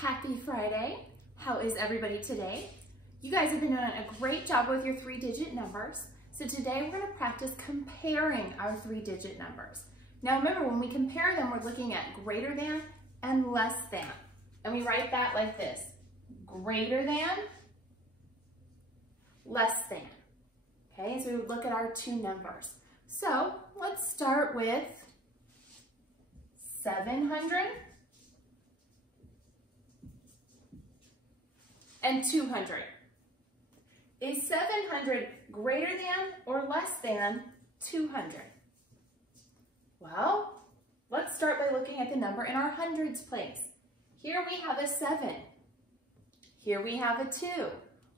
Happy Friday. How is everybody today? You guys have been doing a great job with your 3-digit numbers. So today we're going to practice comparing our 3-digit numbers. Now remember, when we compare them, we're looking at greater than and less than. And we write that like this: greater than, less than. Okay, so we would look at our two numbers. So let's start with 700 and 200. Is 700 greater than or less than 200? Well, let's start by looking at the number in our hundreds place. Here we have a 7. Here we have a 2.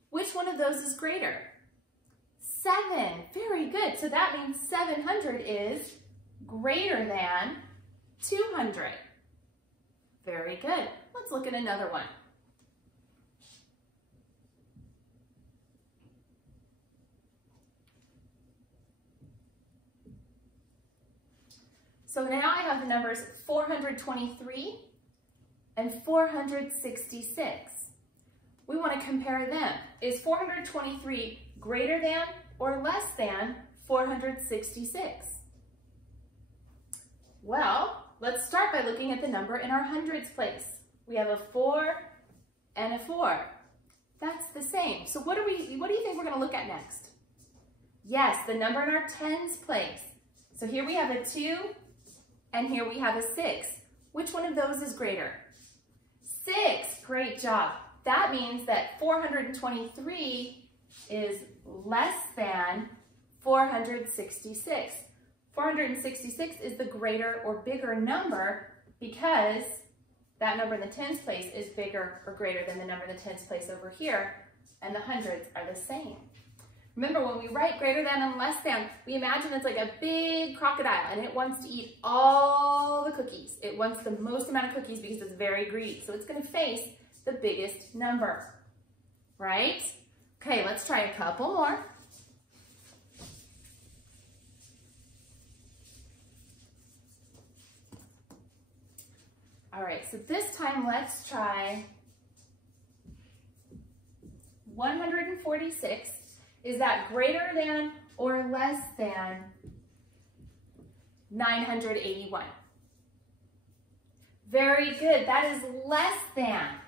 Which one of those is greater? 7. Very good. So that means 700 is greater than 200. Very good. Let's look at another one. So now I have the numbers 423 and 466. We want to compare them. Is 423 greater than or less than 466? Well, let's start by looking at the number in our hundreds place. We have a 4 and a 4. That's the same. So what do you think we're going to look at next? Yes, the number in our tens place. So here we have a 2 and here we have a 6. Which one of those is greater? 6. Great job. That means that 423 is less than 466. 466 is the greater or bigger number because that number in the tens place is bigger or greater than the number in the tens place over here, and the hundreds are the same. Remember, when we write greater than and less than, we imagine it's like a big crocodile and it wants to eat all the cookies. It wants the most amount of cookies because it's very greedy. So it's going to face the biggest number, right? Okay, let's try a couple more. All right, so this time let's try 146. Is that greater than or less than 981? Very good. That is less than,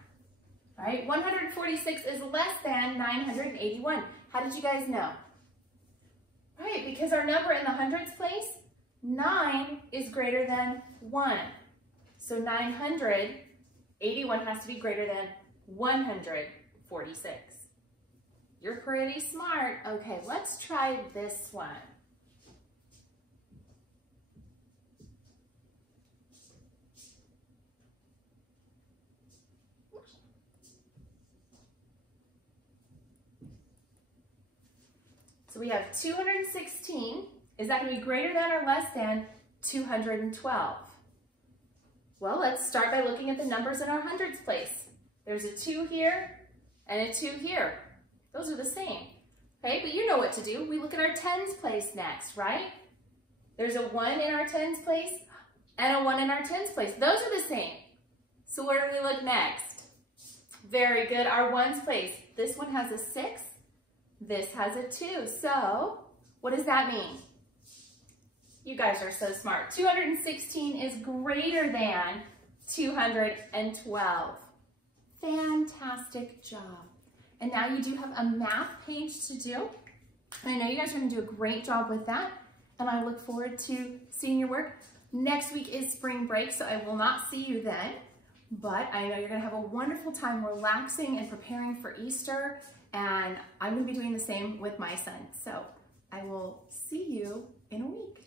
right? 146 is less than 981. How did you guys know? Right, because our number in the hundreds place, 9 is greater than 1. So 981 has to be greater than 146. You're pretty smart. Okay, let's try this one. So we have 216. Is that going to be greater than or less than 212? Well, let's start by looking at the numbers in our hundreds place. There's a 2 here and a 2 here. Those are the same, okay? But you know what to do. We look at our tens place next, right? There's a 1 in our tens place and a 1 in our tens place. Those are the same. So where do we look next? Very good, our ones place. This one has a 6, this has a 2. So what does that mean? You guys are so smart. 216 is greater than 212. Fantastic job. And now you do have a math page to do. And I know you guys are going to do a great job with that. And I look forward to seeing your work. Next week is spring break, so I will not see you then. But I know you're going to have a wonderful time relaxing and preparing for Easter. And I'm going to be doing the same with my son. So I will see you in a week.